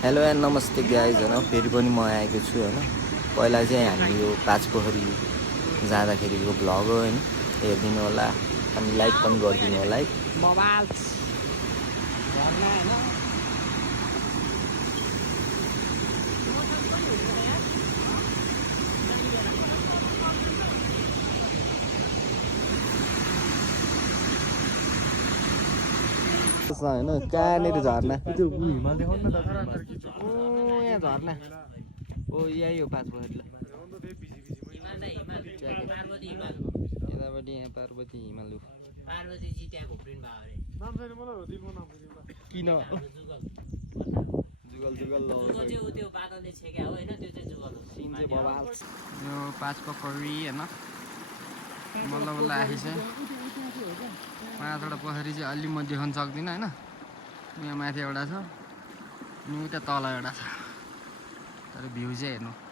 hello and नमस्ते guys होइन फेरि पनि म आएको छु होइन पहिला चाहिँ हामी यो पाँचपोखरी जाँदाखेरिको भ्लग हो होइन हेरिदिनु होला अनि लाइक पनि गरिदिनु होला है होइन कहाँनिर झर्ना यहाँ झर्ना ओ यही हो पाँचपोखरी यतापट्टि यहाँ पार्वती हिमालु किन जुगल जुगल यो पाँचपोखरी होइन बल्ल बल्ल आएछ पाँचवटा पोखरी चाहिँ अलि म देखाउन सक्दिनँ होइन यहाँ माथि एउटा छ अनि उता तल एउटा छ तर भ्यू चाहिँ हेर्नु